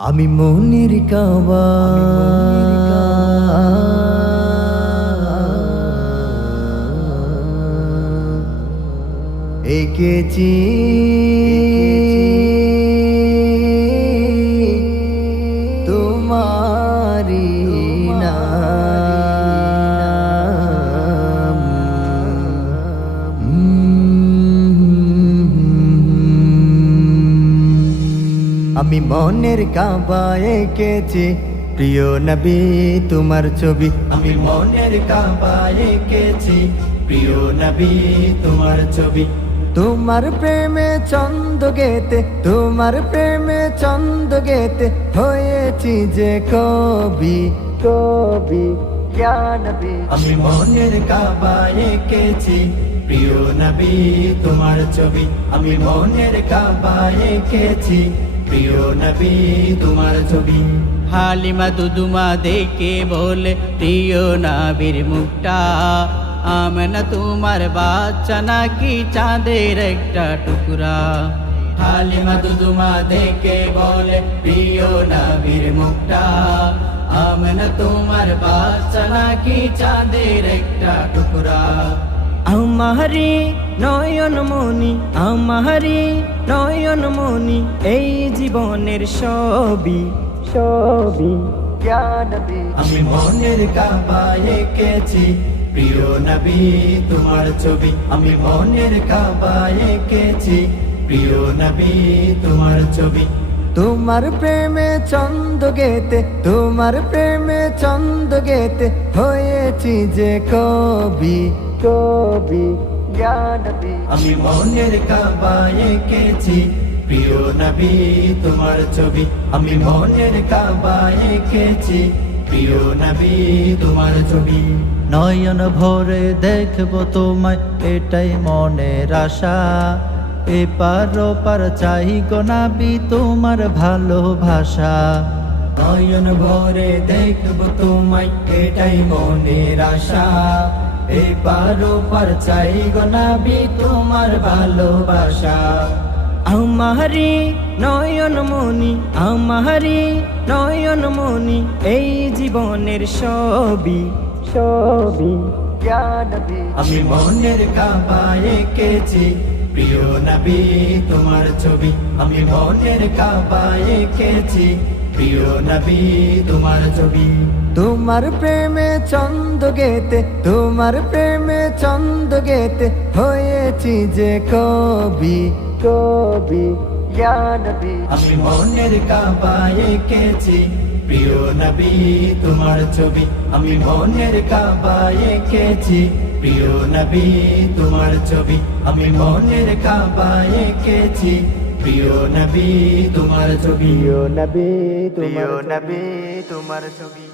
আমি মনের কাবা এঁকেছি তোমারি নাম। আমি মনের কাবা এঁকেছি প্রিয় নবী তোমার ছবি। আমি মনের কাবা এঁকেছি প্রিয় নবী তোমার ছবি। তোমার প্রেমে ছন্দ গেতে, তোমার প্রেমে ছন্দ গেতে হয়েছি যে কবি কবি ইয়া নবী। আমি মনের কাবা এঁকেছি প্রিয় নবী তোমার ছবি। আমি মনের কাবা এঁকেছি প্রিয় নবী তোমার ছবি। হালিমা দুদুমা দেখে বলে প্রিয় নবীর মুখটা, আমেনা তোমার বাচ্চা নাকি চাঁদের একটা টুকরা। হালিমা দুদুমা দেখে বলে প্রিয় নবীর মুখটা, আমেনা তোমার বাচ্চা নাকি চাঁদের একটা টুকরা। আমারি নয়ন মনি, আমারি নয়ন মনি, এই জীবনের সবই সবই ইয়া নবী। আমি মনের কাবা এঁকেছি প্রিয় নবী তোমার ছবি। আমি মনের কাবা এঁকেছি প্রিয় নবী তোমার ছবি। তোমার প্রেমে ছন্দ গেতে, তোমার প্রেমে ছন্দ গেতে হয়েছি যে কবি কবি ইয়া নবী। আমি মনের কাবা এঁকেছি প্রিয় নবী তোমার ছবি। আমি মনের কাবা এঁকেছি প্রিয় নবী তোমার ছবি। নয়ন ভরে দেখবো তোমায়, এটাই মনের আশা। এপার ওপার চাই গো নবী তোমার ভালোবাসা। নয়ন ভরে দেখব তোমায়, এটাই মনের আশা। এই পারো পার চাই গো নবী তোমার ভালোবাসা। আমারি নয়ন মনি, আমারি নয়ন মনি, এই জীবনের সবই সবই ইয়া নবী। আমি মনের কাবা এঁকেছি প্রিয় নবী তোমার ছবি। আমি মনের কাবা এঁকেছি প্রিয় নবী তোমার ছবি। তোমার প্রেমে ছন্দ গেতে, তোমার প্রেমে ছন্দ গেতে হয়েছি যে কবি কবি ইয়া নবী। আমি মনের কাবা এঁকেছি প্রিয় নবী তোমার ছবি। আমি মনের কাবা এঁকেছি প্রিয় নবী তোমার ছবি। আমি মনের কাবা এঁকেছি প্রিয় নবী তোমার ছবি। প্রিয় নবী তোমার ছবি।